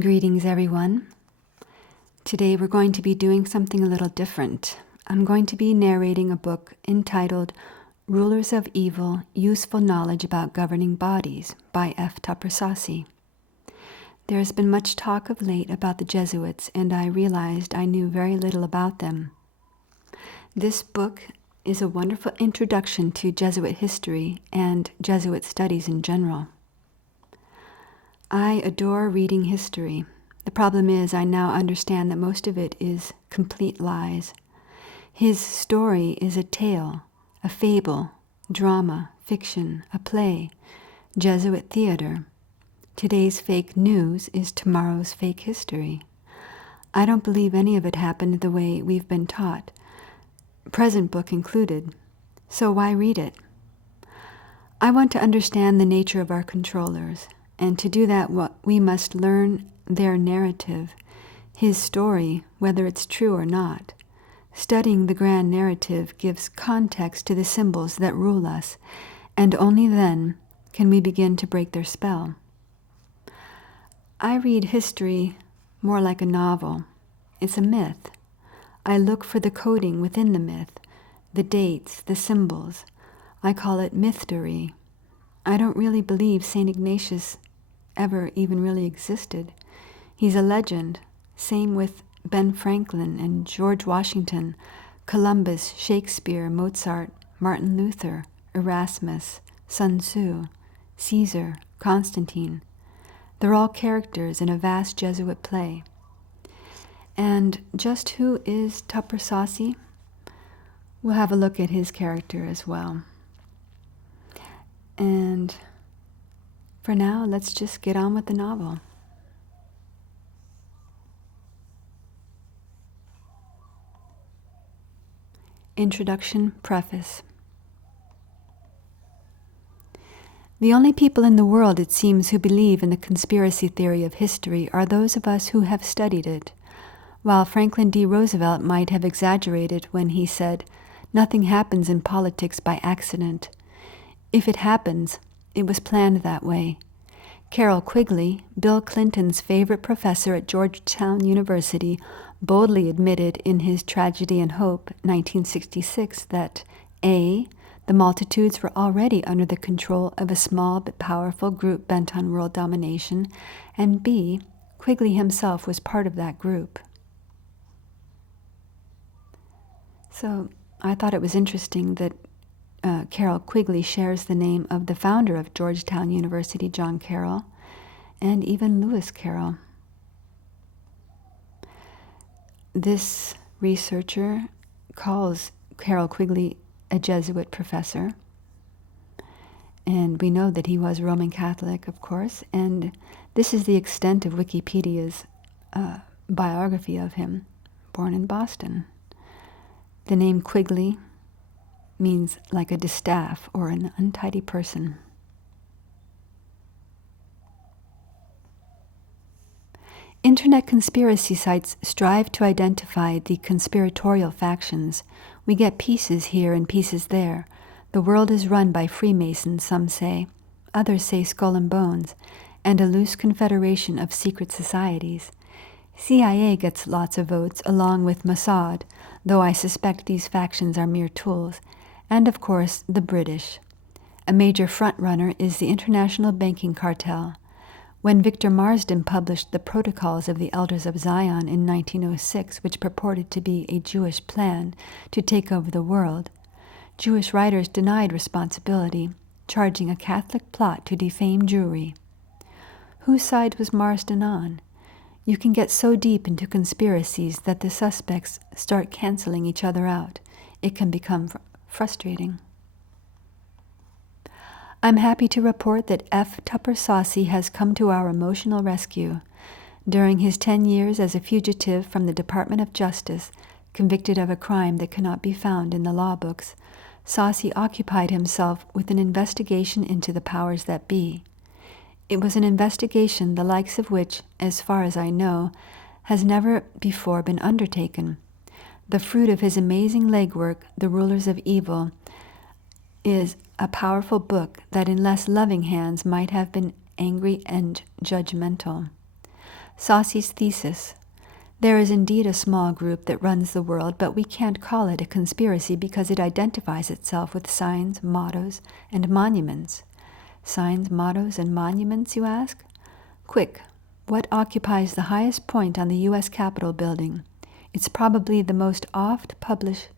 Greetings, everyone. Today we're going to be doing something a little different. I'm going to be narrating a book entitled Rulers of Evil, Useful Knowledge About Governing Bodies by F. Tupper Saussy. There has been much talk of late about the Jesuits, and I realized I knew very little about them. This book is a wonderful introduction to Jesuit history and Jesuit studies in general. I adore reading history. The problem is I now understand that most of it is complete lies. His story is a tale, a fable, drama, fiction, a play, Jesuit theater. Today's fake news is tomorrow's fake history. I don't believe any of it happened the way we've been taught, present book included. So why read it? I want to understand the nature of our controllers. And to do that, we must learn their narrative, his story, whether it's true or not. Studying the grand narrative gives context to the symbols that rule us, and only then can we begin to break their spell. I read history more like a novel. It's a myth. I look for the coding within the myth, the dates, the symbols. I call it mythery. I don't really believe St. Ignatius ever even really existed. He's a legend. Same with Ben Franklin and George Washington, Columbus, Shakespeare, Mozart, Martin Luther, Erasmus, Sun Tzu, Caesar, Constantine. They're all characters in a vast Jesuit play. And just who is Tupper Saussy? We'll have a look at his character as well. And for now, let's just get on with the novel. Introduction, Preface. The only people in the world, it seems, who believe in the conspiracy theory of history are those of us who have studied it. While Franklin D. Roosevelt might have exaggerated when he said, "Nothing happens in politics by accident. If it happens, it was planned that way." Carroll Quigley, Bill Clinton's favorite professor at Georgetown University, boldly admitted in his Tragedy and Hope, 1966, that A, the multitudes were already under the control of a small but powerful group bent on world domination, and B, Quigley himself was part of that group. So I thought it was interesting that Carroll Quigley shares the name of the founder of Georgetown University, John Carroll, and even Lewis Carroll. This researcher calls Carroll Quigley a Jesuit professor, and we know that he was Roman Catholic, of course, and this is the extent of Wikipedia's biography of him, born in Boston. The name Quigley means like a distaff or an untidy person. Internet conspiracy sites strive to identify the conspiratorial factions. We get pieces here and pieces there. The world is run by Freemasons, some say. Others say Skull and Bones, and a loose confederation of secret societies. CIA gets lots of votes, along with Mossad, though I suspect these factions are mere tools. And, of course, the British. A major front-runner is the International Banking Cartel. When Victor Marsden published the Protocols of the Elders of Zion in 1906, which purported to be a Jewish plan to take over the world, Jewish writers denied responsibility, charging a Catholic plot to defame Jewry. Whose side was Marsden on? You can get so deep into conspiracies that the suspects start canceling each other out. It can become frustrating. I'm happy to report that F. Tupper Saussy has come to our emotional rescue. During his 10 years as a fugitive from the Department of Justice, convicted of a crime that cannot be found in the law books, Saussy occupied himself with an investigation into the powers that be. It was an investigation the likes of which, as far as I know, has never before been undertaken. The fruit of his amazing legwork, The Rulers of Evil, is a powerful book that in less loving hands might have been angry and judgmental. Saussy's thesis. There is indeed a small group that runs the world, but we can't call it a conspiracy because it identifies itself with signs, mottos, and monuments. Signs, mottos, and monuments, you ask? Quick, what occupies the highest point on the U.S. Capitol building? It's probably the most oft-published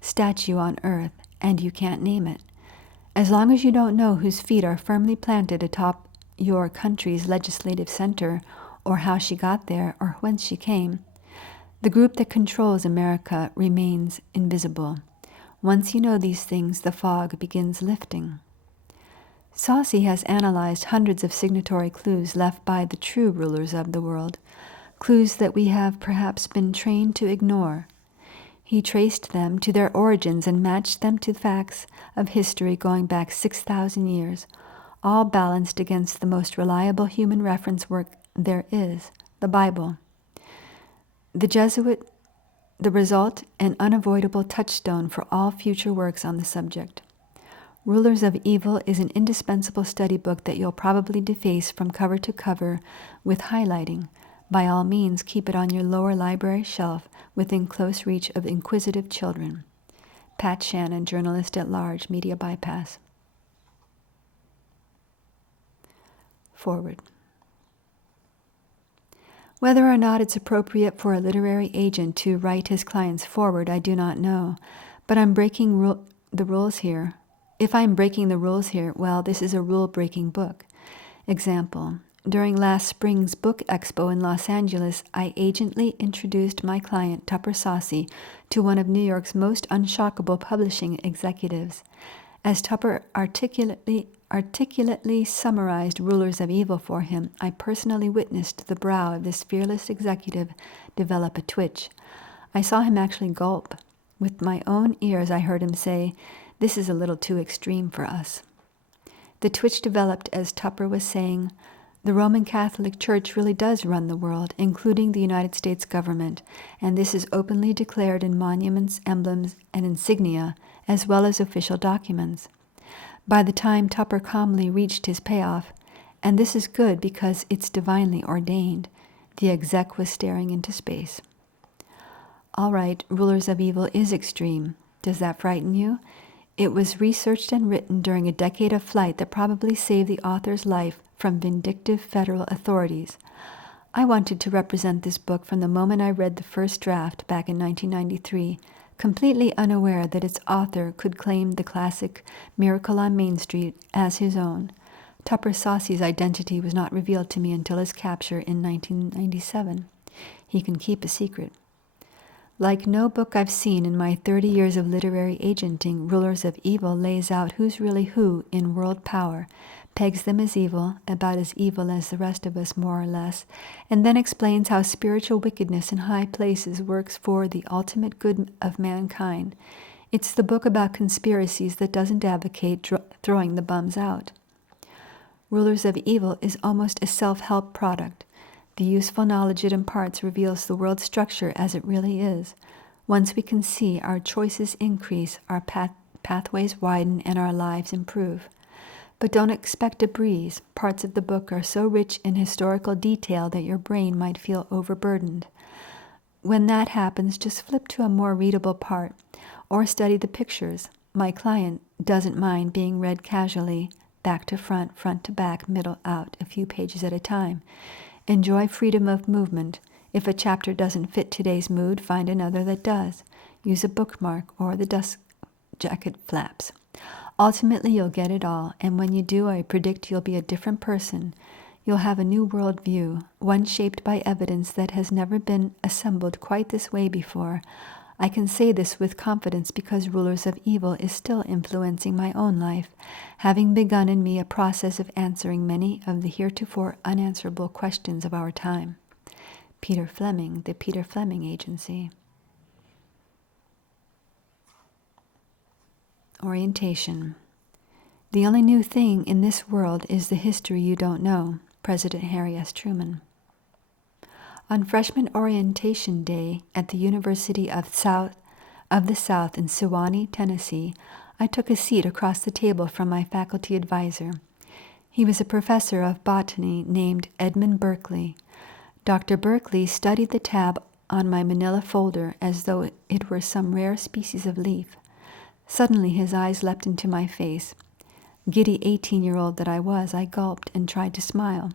statue on earth, and you can't name it. As long as you don't know whose feet are firmly planted atop your country's legislative center, or how she got there, or whence she came, the group that controls America remains invisible. Once you know these things, the fog begins lifting. Saussy has analyzed hundreds of signatory clues left by the true rulers of the world, clues that we have perhaps been trained to ignore. He traced them to their origins and matched them to facts of history going back 6,000 years, all balanced against the most reliable human reference work there is, the Bible. The result, an unavoidable touchstone for all future works on the subject. Rulers of Evil is an indispensable study book that you'll probably deface from cover to cover with highlighting. By all means, keep it on your lower library shelf within close reach of inquisitive children. Pat Shannon, Journalist at Large, Media Bypass. Forward. Whether or not it's appropriate for a literary agent to write his client's foreword, I do not know, but I'm breaking the rules here. If I'm breaking the rules here, well, this is a rule-breaking book. Example, during last spring's book expo in Los Angeles, I agently introduced my client, Tupper Saussy, to one of New York's most unshockable publishing executives. As Tupper articulately summarized Rulers of Evil for him, I personally witnessed the brow of this fearless executive develop a twitch. I saw him actually gulp. With my own ears I heard him say, "This is a little too extreme for us." The twitch developed as Tupper was saying, "The Roman Catholic Church really does run the world, including the United States government, and this is openly declared in monuments, emblems, and insignia, as well as official documents." By the time Tupper calmly reached his payoff, "And this is good because it's divinely ordained," the exec was staring into space. All right, Rulers of Evil is extreme. Does that frighten you? It was researched and written during a decade of flight that probably saved the author's life from vindictive federal authorities. I wanted to represent this book from the moment I read the first draft back in 1993, completely unaware that its author could claim the classic Miracle on Main Street as his own. Tupper Saussy's identity was not revealed to me until his capture in 1997. He can keep a secret. Like no book I've seen in my 30 years of literary agenting, Rulers of Evil lays out who's really who in world power, pegs them as evil, about as evil as the rest of us more or less, and then explains how spiritual wickedness in high places works for the ultimate good of mankind. It's the book about conspiracies that doesn't advocate throwing the bums out. Rulers of Evil is almost a self-help product. The useful knowledge it imparts reveals the world's structure as it really is. Once we can see, our choices increase, our pathways widen, and our lives improve. But don't expect a breeze. Parts of the book are so rich in historical detail that your brain might feel overburdened. When that happens, just flip to a more readable part, or study the pictures. My client doesn't mind being read casually, back to front, front to back, middle out, a few pages at a time. Enjoy freedom of movement. If a chapter doesn't fit today's mood, find another that does. Use a bookmark or the dust jacket flaps. Ultimately, you'll get it all, and when you do, I predict you'll be a different person. You'll have a new world view, one shaped by evidence that has never been assembled quite this way before. I can say this with confidence because Rulers of Evil is still influencing my own life, having begun in me a process of answering many of the heretofore unanswerable questions of our time. Peter Fleming, The Peter Fleming Agency. Orientation. The only new thing in this world is the history you don't know. President Harry S. Truman. On Freshman Orientation Day at the University of the South in Sewanee, Tennessee, I took a seat across the table from my faculty advisor. He was a professor of botany named Edmund Berkeley. Dr. Berkeley studied the tab on my manila folder as though it were some rare species of leaf. Suddenly his eyes leapt into my face. Giddy 18-year-old that I was, I gulped and tried to smile.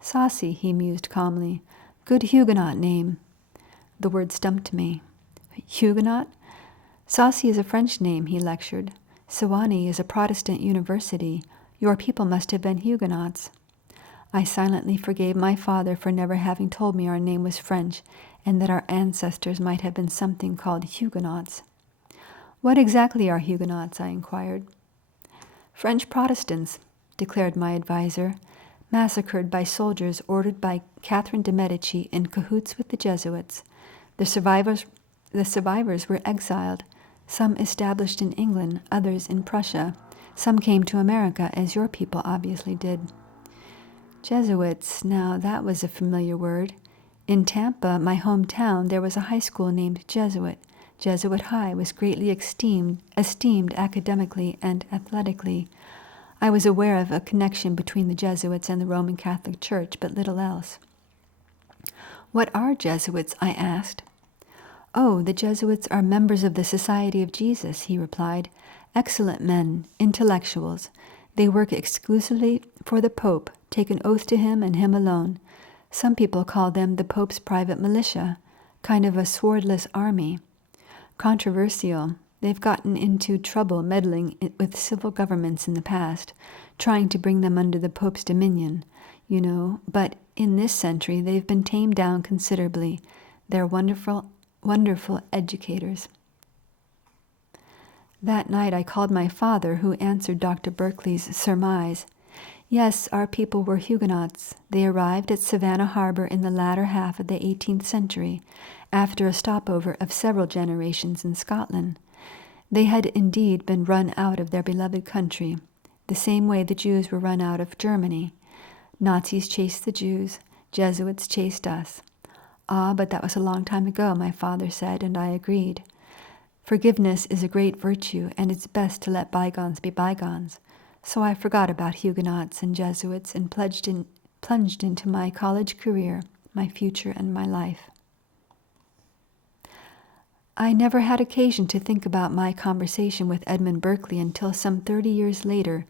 Saussy, he mused calmly. Good Huguenot name. The word stumped me. Huguenot? Saussy is a French name, he lectured. Sewanee is a Protestant university. Your people must have been Huguenots. I silently forgave my father for never having told me our name was French and that our ancestors might have been something called Huguenots. What exactly are Huguenots? I inquired. French Protestants, declared my adviser, massacred by soldiers ordered by Catherine de' Medici in cahoots with the Jesuits. The survivors were exiled, some established in England, others in Prussia. Some came to America, as your people obviously did. Jesuits, now that was a familiar word. In Tampa, my hometown, there was a high school named Jesuit. Jesuit High was greatly esteemed academically and athletically. I was aware of a connection between the Jesuits and the Roman Catholic Church, but little else. What are Jesuits? I asked. Oh, the Jesuits are members of the Society of Jesus, he replied. Excellent men, intellectuals. They work exclusively for the Pope, take an oath to him and him alone. Some people call them the Pope's private militia, kind of a swordless army. Controversial. They've gotten into trouble meddling with civil governments in the past, trying to bring them under the Pope's dominion, but in this century they've been tamed down considerably. They're wonderful educators. That night I called my father, who answered Dr. Berkeley's surmise. Yes, our people were Huguenots. They arrived at Savannah Harbor in the latter half of the 18th century, after a stopover of several generations in Scotland. They had indeed been run out of their beloved country, the same way the Jews were run out of Germany. Nazis chased the Jews, Jesuits chased us. Ah, but that was a long time ago, my father said, and I agreed. Forgiveness is a great virtue, and it's best to let bygones be bygones. So I forgot about Huguenots and Jesuits and plunged into my college career, my future, and my life. I never had occasion to think about my conversation with Edmund Berkeley until some 30 years later,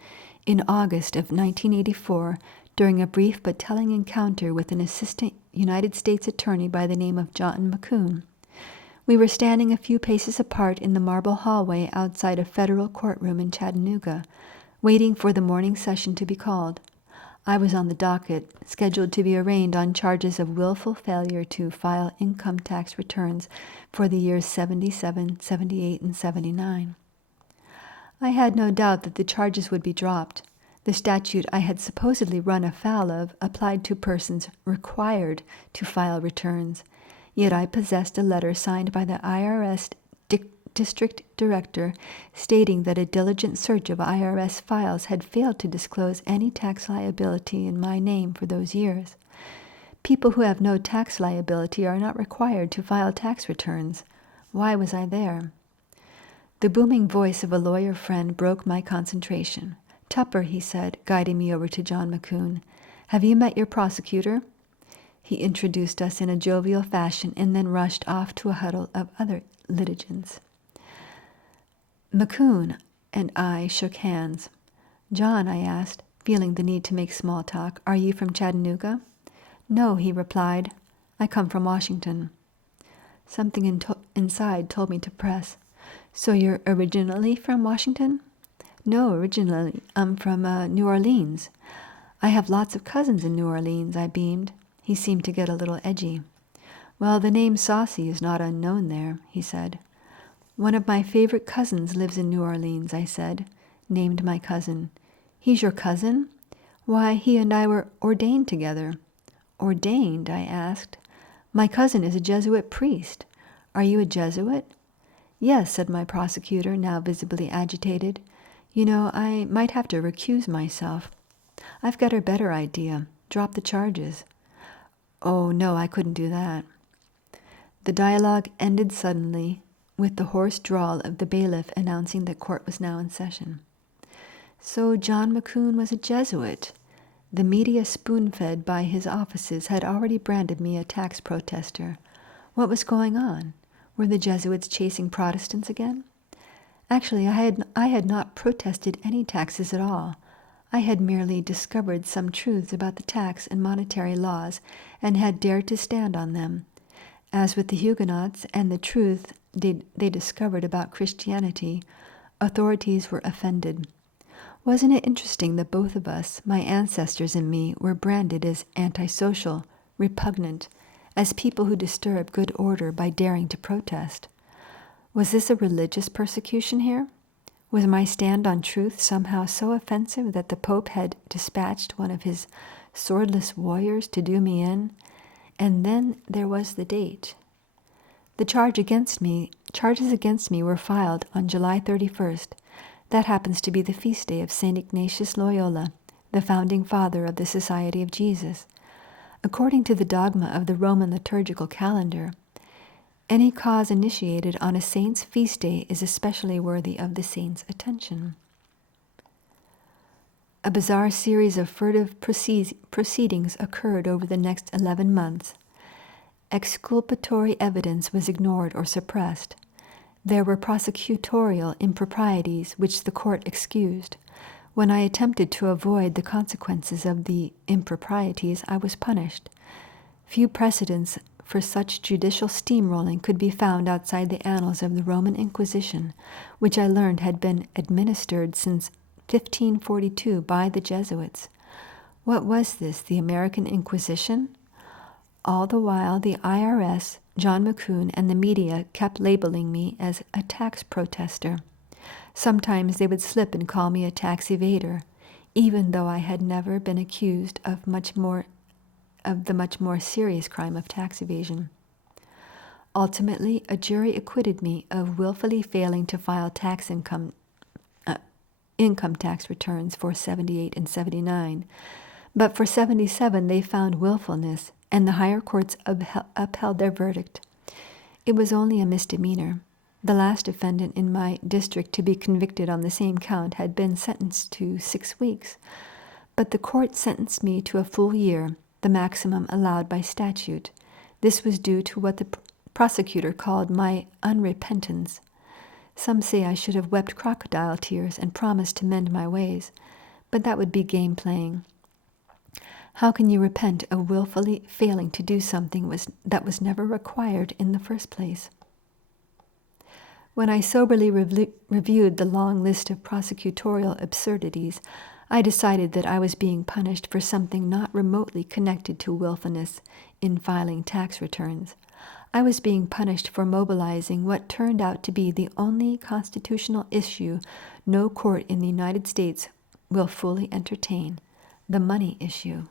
in August of 1984, during a brief but telling encounter with an assistant United States attorney by the name of John McCune. We were standing a few paces apart in the marble hallway outside a federal courtroom in Chattanooga, waiting for the morning session to be called. I was on the docket, scheduled to be arraigned on charges of willful failure to file income tax returns for the years 77, 78, and 79. I had no doubt that the charges would be dropped. The statute I had supposedly run afoul of applied to persons required to file returns, yet I possessed a letter signed by the IRS district director stating that a diligent search of IRS files had failed to disclose any tax liability in my name for those years. People who have no tax liability are not required to file tax returns. Why was I there? The booming voice of a lawyer friend broke my concentration. Tupper, he said, guiding me over to John McCune. Have you met your prosecutor? He introduced us in a jovial fashion and then rushed off to a huddle of other litigants. McCune and I shook hands. John, I asked, feeling the need to make small talk, are you from Chattanooga? No, he replied. I come from Washington. Something inside told me to press. So you're originally from Washington? No, originally I'm from New Orleans. I have lots of cousins in New Orleans, I beamed. He seemed to get a little edgy. Well, the name Saussy is not unknown there, he said. One of my favorite cousins lives in New Orleans, I said, named my cousin. He's your cousin? Why, he and I were ordained together. Ordained? I asked. My cousin is a Jesuit priest. Are you a Jesuit? Yes, said my prosecutor, now visibly agitated. I might have to recuse myself. I've got a better idea. Drop the charges. Oh, no, I couldn't do that. The dialogue ended suddenly, with the hoarse drawl of the bailiff announcing that court was now in session. So John McCune was a Jesuit. The media spoon-fed by his offices had already branded me a tax protester. What was going on? Were the Jesuits chasing Protestants again? Actually, I had not protested any taxes at all. I had merely discovered some truths about the tax and monetary laws and had dared to stand on them. As with the Huguenots and the truth they discovered about Christianity, authorities were offended. Wasn't it interesting that both of us, my ancestors and me, were branded as antisocial, repugnant, as people who disturb good order by daring to protest? Was this a religious persecution here? Was my stand on truth somehow so offensive that the Pope had dispatched one of his swordless warriors to do me in? And then there was the date. The charges against me were filed on July 31st. That happens to be the feast day of St. Ignatius Loyola, the founding father of the Society of Jesus. According to the dogma of the Roman liturgical calendar, any cause initiated on a saint's feast day is especially worthy of the saint's attention. A bizarre series of furtive proceedings occurred over the next 11 months. Exculpatory evidence was ignored or suppressed. There were prosecutorial improprieties which the court excused. When I attempted to avoid the consequences of the improprieties, I was punished. Few precedents for such judicial steamrolling could be found outside the annals of the Roman Inquisition, which I learned had been administered since 1542 by the Jesuits. What was this, the American Inquisition? All the while, the IRS, John McCune, and the media kept labeling me as a tax protester. Sometimes they would slip and call me a tax evader, even though I had never been accused of the much more serious crime of tax evasion. Ultimately, a jury acquitted me of willfully failing to file income tax returns for 78 and 79, but for 77 they found willfulness, and the higher courts upheld their verdict. It was only a misdemeanor. The last defendant in my district to be convicted on the same count had been sentenced to 6 weeks, but the court sentenced me to a full year, the maximum allowed by statute. This was due to what the prosecutor called my unrepentance. Some say I should have wept crocodile tears and promised to mend my ways, but that would be game playing. How can you repent of willfully failing to do something that was never required in the first place? When I soberly reviewed the long list of prosecutorial absurdities, I decided that I was being punished for something not remotely connected to willfulness in filing tax returns. I was being punished for mobilizing what turned out to be the only constitutional issue no court in the United States will fully entertain, the money issue.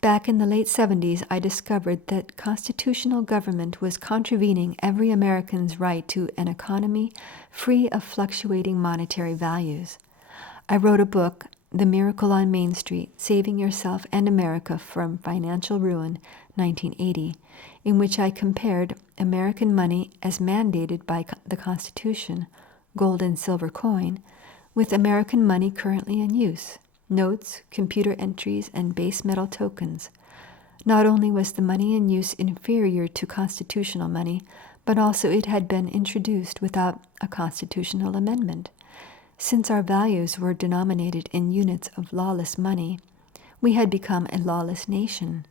Back in the late 70s, I discovered that constitutional government was contravening every American's right to an economy free of fluctuating monetary values. I wrote a book, The Miracle on Main Street, Saving Yourself and America from Financial Ruin, 1980, in which I compared American money as mandated by the Constitution, gold and silver coin, with American money currently in use, notes, computer entries, and base metal tokens. Not only was the money in use inferior to constitutional money, but also it had been introduced without a constitutional amendment. Since our values were denominated in units of lawless money, we had become a lawless nation.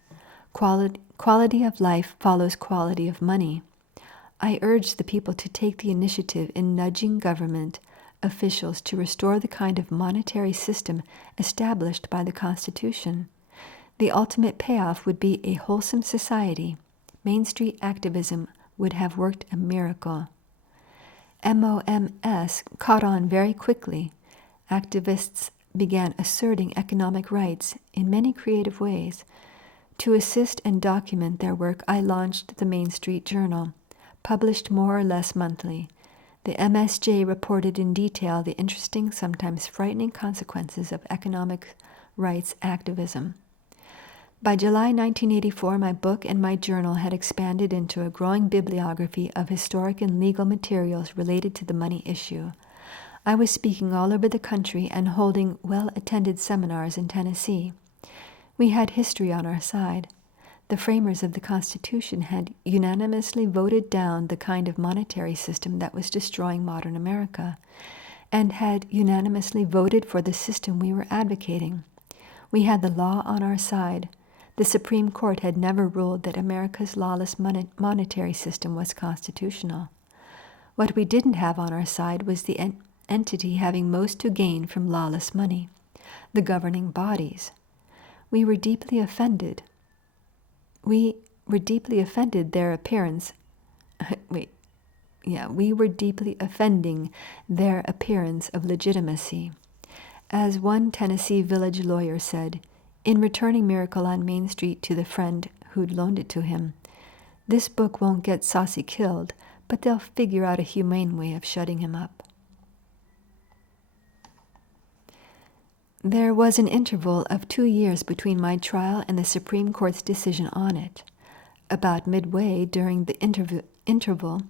Quality of life follows quality of money. I urged the people to take the initiative in nudging government officials to restore the kind of monetary system established by the Constitution. The ultimate payoff would be a wholesome society. Main Street activism would have worked a miracle. MOMS caught on very quickly. Activists began asserting economic rights in many creative ways. To assist and document their work, I launched the Main Street Journal, published more or less monthly. The MSJ reported in detail the interesting, sometimes frightening consequences of economic rights activism. By July 1984, my book and my journal had expanded into a growing bibliography of historic and legal materials related to the money issue. I was speaking all over the country and holding well-attended seminars in Tennessee. We had history on our side. The framers of the Constitution had unanimously voted down the kind of monetary system that was destroying modern America, and had unanimously voted for the system we were advocating. We had the law on our side. The Supreme Court had never ruled that America's lawless monetary system was constitutional. What we didn't have on our side was the entity having most to gain from lawless money, the governing bodies. We were deeply offended their appearance. We were deeply offending their appearance of legitimacy. As one Tennessee village lawyer said, in returning Miracle on Main Street to the friend who'd loaned it to him, "This book won't get Saussy killed, but they'll figure out a humane way of shutting him up." There was an interval of 2 years between my trial and the Supreme Court's decision on it. About midway during the interval,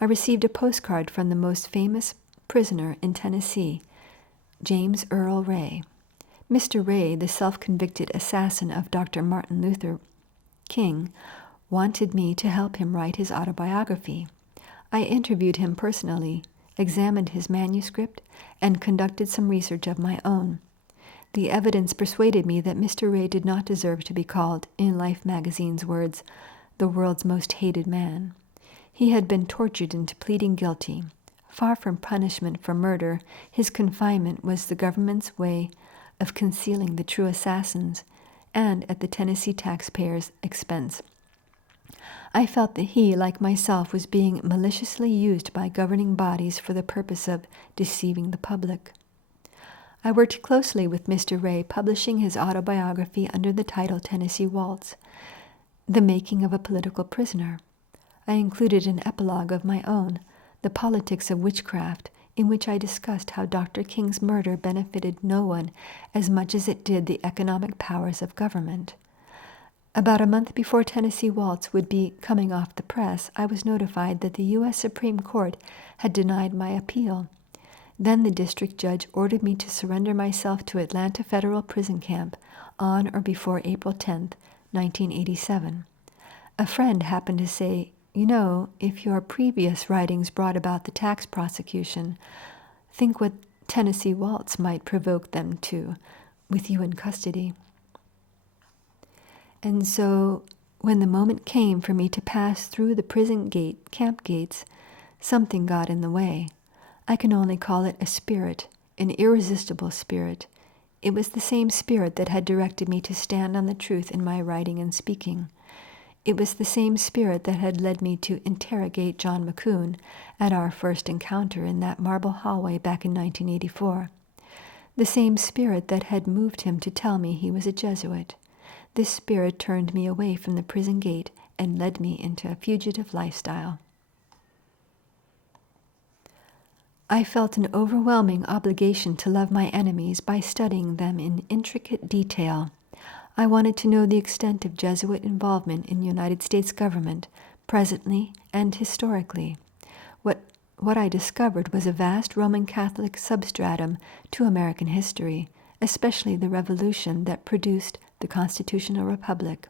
I received a postcard from the most famous prisoner in Tennessee, James Earl Ray. Mr. Ray, the self-convicted assassin of Dr. Martin Luther King, wanted me to help him write his autobiography. I interviewed him personally, examined his manuscript, and conducted some research of my own. The evidence persuaded me that Mr. Ray did not deserve to be called, in Life magazine's words, the world's most hated man. He had been tortured into pleading guilty. Far from punishment for murder, his confinement was the government's way of concealing the true assassins, and at the Tennessee taxpayers' expense. I felt that he, like myself, was being maliciously used by governing bodies for the purpose of deceiving the public. I worked closely with Mr. Ray, publishing his autobiography under the title Tennessee Waltz, The Making of a Political Prisoner. I included an epilogue of my own, The Politics of Witchcraft, in which I discussed how Dr. King's murder benefited no one as much as it did the economic powers of government. About a month before Tennessee Waltz would be coming off the press, I was notified that the U.S. Supreme Court had denied my appeal. Then the district judge ordered me to surrender myself to Atlanta Federal Prison Camp on or before April 10, 1987. A friend happened to say, "You know, if your previous writings brought about the tax prosecution, think what Tennessee Waltz might provoke them to, with you in custody." And so, when the moment came for me to pass through the camp gates, something got in the way. I can only call it a spirit, an irresistible spirit. It was the same spirit that had directed me to stand on the truth in my writing and speaking. It was the same spirit that had led me to interrogate John McCune at our first encounter in that marble hallway back in 1984. The same spirit that had moved him to tell me he was a Jesuit. This spirit turned me away from the prison gate and led me into a fugitive lifestyle. I felt an overwhelming obligation to love my enemies by studying them in intricate detail. I wanted to know the extent of Jesuit involvement in United States government, presently and historically. What I discovered was a vast Roman Catholic substratum to American history, especially the revolution that produced the constitutional republic.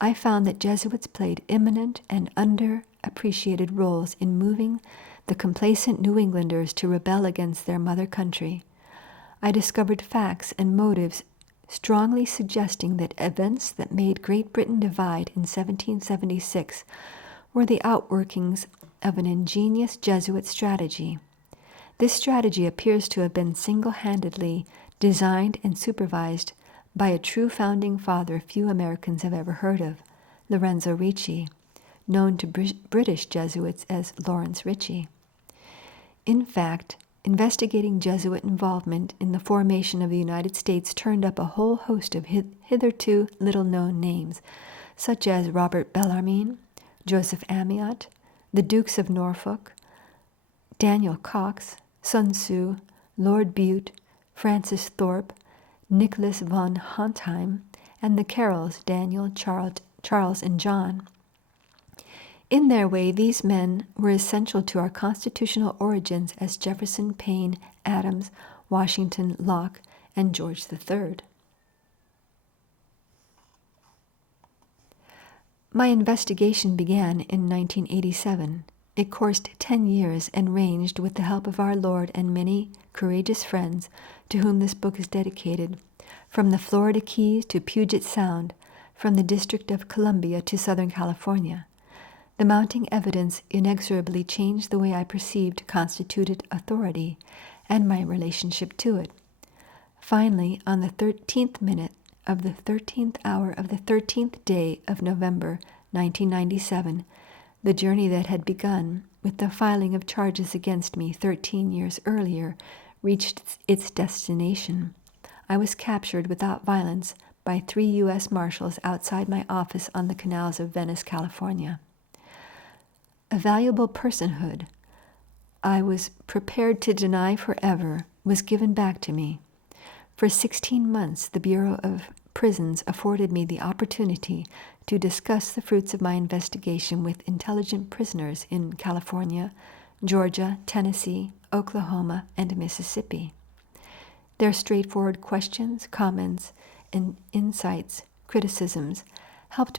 I found that Jesuits played eminent and underappreciated roles in moving the complacent New Englanders to rebel against their mother country. I discovered facts and motives strongly suggesting that events that made Great Britain divide in 1776 were the outworkings of an ingenious Jesuit strategy. This strategy appears to have been single-handedly designed and supervised by a true founding father few Americans have ever heard of, Lorenzo Ricci, known to British Jesuits as Lawrence Ritchie. In fact, investigating Jesuit involvement in the formation of the United States turned up a whole host of hitherto little-known names, such as Robert Bellarmine, Joseph Amyot, the Dukes of Norfolk, Daniel Cox, Sun Tzu, Lord Bute, Francis Thorpe, Nicholas von Hontheim, and the Carrolls, Daniel, Charles, and John. In their way, these men were essential to our constitutional origins as Jefferson, Paine, Adams, Washington, Locke, and George III. My investigation began in 1987. It coursed 10 years and ranged, with the help of our Lord and many courageous friends to whom this book is dedicated, from the Florida Keys to Puget Sound, from the District of Columbia to Southern California. The mounting evidence inexorably changed the way I perceived constituted authority and my relationship to it. Finally, on the 13th minute of the 13th hour of the 13th day of November 1997, the journey that had begun with the filing of charges against me 13 years earlier reached its destination. I was captured without violence by 3 U.S. Marshals outside my office on the canals of Venice, California. A valuable personhood I was prepared to deny forever was given back to me. For 16 months, the Bureau of Prisons afforded me the opportunity to discuss the fruits of my investigation with intelligent prisoners in California, Georgia, Tennessee, Oklahoma, and Mississippi. Their straightforward questions, comments, and insights, criticisms helped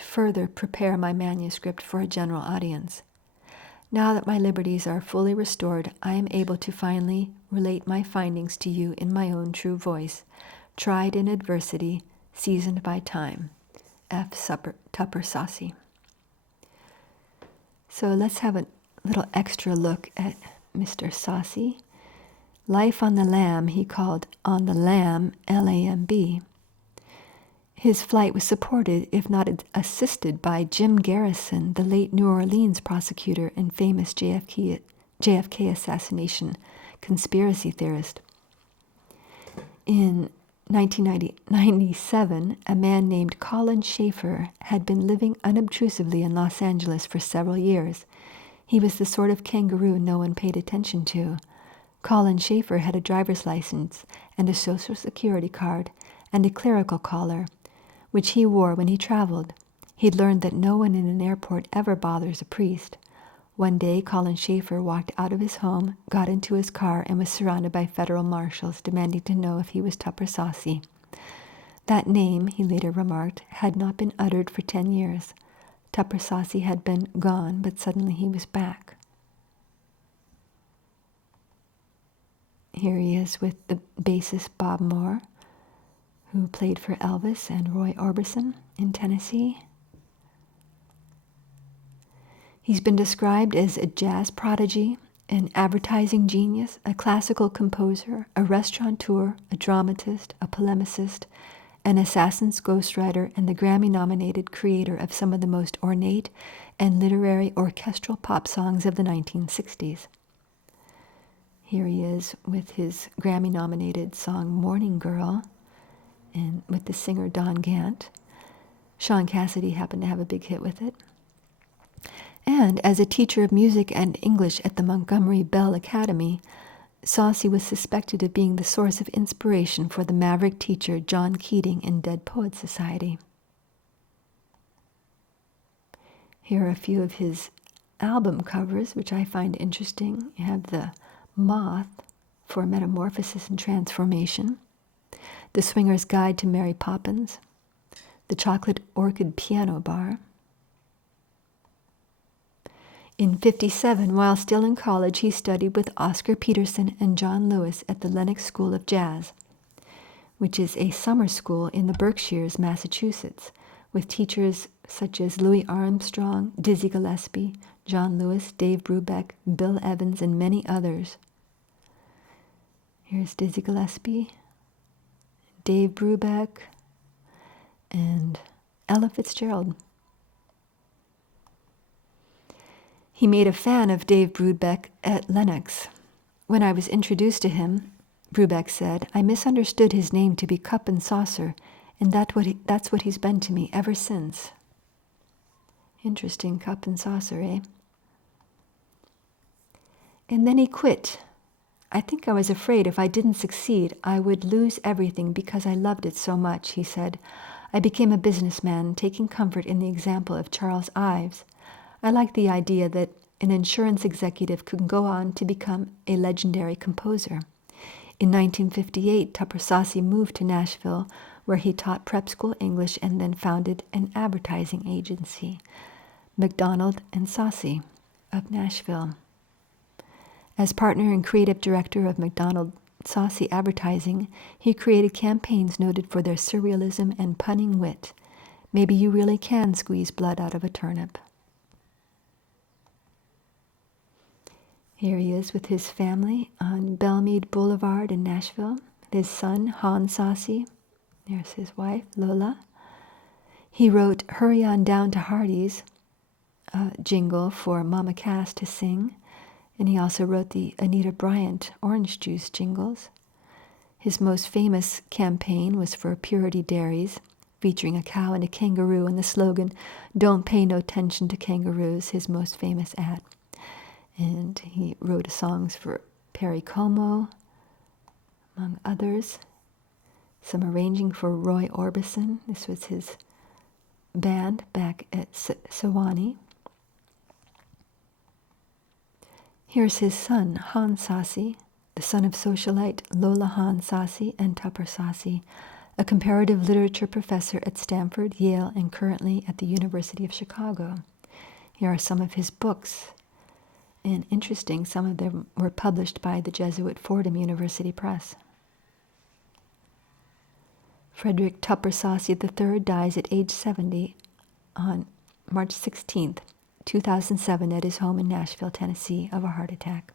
further prepare my manuscript for a general audience. Now that my liberties are fully restored, I am able to finally relate my findings to you in my own true voice, tried in adversity, seasoned by time. F. Tupper, Saussy. So let's have a little extra look at Mr. Saussy. Life on the Lamb, he called On the Lamb, L-A-M-B. His flight was supported, if not assisted, by Jim Garrison, the late New Orleans prosecutor and famous JFK assassination conspiracy theorist. In 1997, a man named Colin Schaefer had been living unobtrusively in Los Angeles for several years. He was the sort of kangaroo no one paid attention to. Colin Schaefer had a driver's license and a Social Security card and a clerical collar, which he wore when he traveled. He'd learned that no one in an airport ever bothers a priest. One day, Colin Schaefer walked out of his home, got into his car, and was surrounded by federal marshals demanding to know if he was Tupper Saussy. That name, he later remarked, had not been uttered for 10 years. Tupper Saussy had been gone, but suddenly he was back. Here he is with the bassist Bob Moore, who played for Elvis and Roy Orbison in Tennessee. He's been described as a jazz prodigy, an advertising genius, a classical composer, a restaurateur, a dramatist, a polemicist, an assassin's ghostwriter, and the Grammy-nominated creator of some of the most ornate and literary orchestral pop songs of the 1960s. Here he is with his Grammy-nominated song Morning Girl, and with the singer Don Gant. Sean Cassidy happened to have a big hit with it. And as a teacher of music and English at the Montgomery Bell Academy, Saussy was suspected of being the source of inspiration for the maverick teacher John Keating in Dead Poets Society. Here are a few of his album covers, which I find interesting. You have the Moth for Metamorphosis and Transformation, The Swinger's Guide to Mary Poppins, The Chocolate Orchid Piano Bar. In 1957, while still in college, he studied with Oscar Peterson and John Lewis at the Lenox School of Jazz, which is a summer school in the Berkshires, Massachusetts, with teachers such as Louis Armstrong, Dizzy Gillespie, John Lewis, Dave Brubeck, Bill Evans, and many others. Here's Dizzy Gillespie, Dave Brubeck, and Ella Fitzgerald. He made a fan of Dave Brubeck at Lenox. When I was introduced to him, Brubeck said, I misunderstood his name to be Cup and Saucer, and that's what he's been to me ever since. Interesting, Cup and Saucer, eh? And then he quit. I think I was afraid if I didn't succeed, I would lose everything because I loved it so much, he said. I became a businessman, taking comfort in the example of Charles Ives. I like the idea that an insurance executive could go on to become a legendary composer. In 1958, Tupper Saussy moved to Nashville, where he taught prep school English and then founded an advertising agency, McDonald and Saussy of Nashville. As partner and creative director of McDonald Saussy Advertising, he created campaigns noted for their surrealism and punning wit. Maybe you really can squeeze blood out of a turnip. Here he is with his family on Belmead Boulevard in Nashville. His son, Hans Saussy. There's his wife, Loyola. He wrote Hurry On Down to Hardee's, a jingle for Mama Cass to sing. And he also wrote the Anita Bryant orange juice jingles. His most famous campaign was for Purity Dairies, featuring a cow and a kangaroo, and the slogan, "Don't pay no attention to kangaroos," his most famous ad. And he wrote songs for Perry Como, among others. Some arranging for Roy Orbison. This was his band back at Sewanee. Here's his son, Hans Saussy, the son of socialite Lola Hans Saussy and Tupper Saussy, a comparative literature professor at Stanford, Yale, and currently at the University of Chicago. Here are some of his books. And interesting, some of them were published by the Jesuit Fordham University Press. Frederick Tupper Saussy III dies at age 70 on March 16th, 2007 at his home in Nashville, Tennessee, of a heart attack.